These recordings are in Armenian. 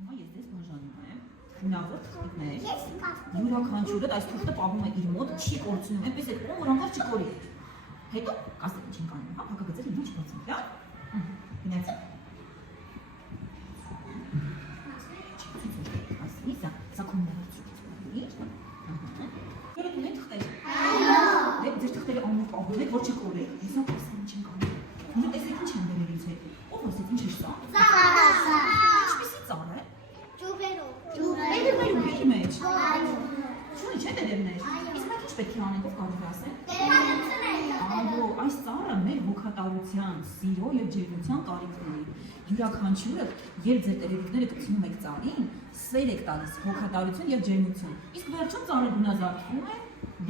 Հիմա ես դες բաժանում եմ հնարավոր թղթիկներ, յուրաքանչյուրը այս թուղթը պահում է իր մոտ, չի կորցնում, այնպես է որ անգամ չկորի։ Հետո կասեք ինչ ենք անում, հա, փակագծերը ինչ բացենք, հա։ Գնացեք։ Ասի, սա կոմնա ծուծի։ Երեք ունեք թղթեր։ Այո։ Դե ձեր թղթերը ամուր պահում եք, որ չկորի։ Հեսա ասեմ ինչ ենք անում։ Հիմա տեսեք ինչ են բերել ինձ հետ։ Ո՞վ ասեց ինչ է սա։ Ծառ։ Ինչպեսի ծառ է։ Ջուբերով։ Ջուբերով բերի մեջ։ Այո։ Շունի չէ դերևներ։ Իսկ մենք ինչ պետք է անենք, ով կարող է ասել։ Այո, այս ծառը մեր հոգատարության, սիրո եւ ջերմության կարիքն ունի։ Յուրաքանչյուրը, երբ ձեր տերևիկները կցնում եք ծառին, սեր եք տալիս հոգատարություն եւ ջերմություն։ Իսկ վերջում ծառը գունազարդվում է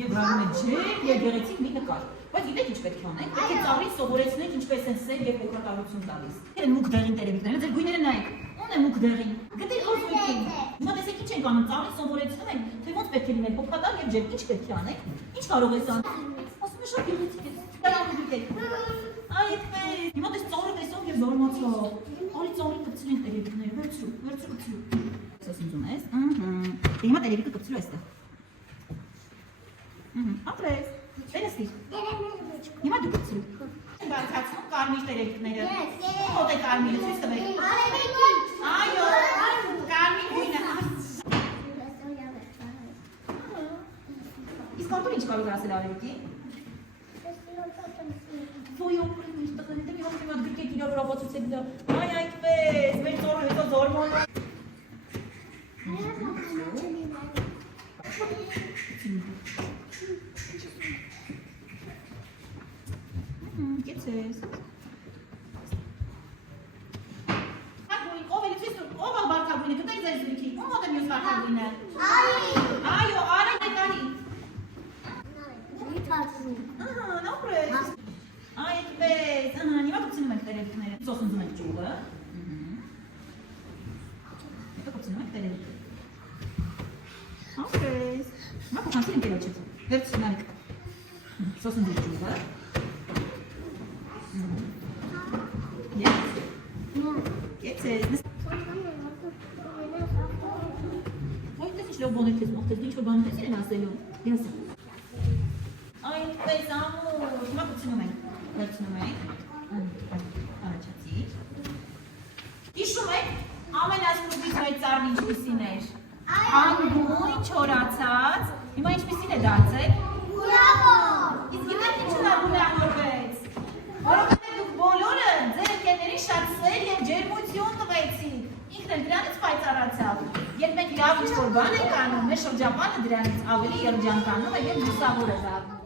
եւ վարում է ջեր եւ գեղեցիկ մի նկար։ Բայց գիտեք ինչ պետք է անենք։ Պետք է ծառին սովորեցնենք ինչպես են սեր եւ հոգատարություն տալիս։ Են մուկ դեղին տերևիկները, ձեր գույները նայեք։ Ո՞ն է մուկ դեղին։ Գտեք ոզույքին։ Հիմա տեսեք ինչ ենք անում, ծառին սովորեցնում ենք, թե ոնց պետք է լինել հոգատար եւ ջերմ, ինչ պետք է անենք։ Ինչ կարող ես անել։ Ասում եմ շատ գեղեցիկ է։ Այդպես։ Հիմա դες ծառը տեսավ եւ զարմացավ։ Արի ծառին կպցրենք տերևիկները, վերցրու։ Ասես ուզում ես։ Հիմա տերևիկը կպցրու այստեղ։ Ապրես։ Վերստիր։ Հիմա դու կպցրու։ Բացացնում կարմիր տերևիկները։ Ո՞տ է կարմիրը, ցույց տվեք։ Այո, կարմիր գույնը։ Իսկ անդուր ինչ կարող ասել արևիկի։ Ոյ օպրին ինչ տղան, դե մի հոգի մատ գրկեք իրար որ ապացուցեք դա։ Այ այդպես, մեր ծառը հետո զարմանում է։ Կեցես։ Հագույն, ով էլի ցույց տուր, ով ալ վարդագույնը, գտեք ձեր զույգի, ում ոտ է մյուս վարդագույնը։ Այո, արեք է տանի։ Ապրես։ Այդպես, հիմա կպցնում ենք տերևիկները։ Սոսնձում ենք ճյուղը։ Հետո կպցնում ենք տերևիկը։ Ապրես։ Հիմա կփանցի ենք երոչից։ Վերցնենք սոսնձի ճյուղը։ Կեցես։ Ոյ տես ինչ լավ բան եք տեսնում, ինչ որ բան եք են ասելու։ Յասը։ Այդպես ամուր, հիմա կպցնում ենք, վերցնում ենք, առաջացի։ Հիշում եք, ամենասկուտից մեծ ծառն ինչպիսին էր։ Անգույն, չորացած, հիմա ինչպիսին է դարձել։ Ուրավոր։ Իսկ գիտեք ինչու նա ուրավորվեց։ Որովհետև դուք բոլորը ձեր ընկերներին շատ սեր եւ ջերմություն տվեցիք։ Ինքն էլ դրանից պայծառացավ։ Երբ մենք լավ ինչ-որ բան ենք անում, մեր շրջապատը դրանից ավելի երջանկանում է եւ լուսավոր է դառնում։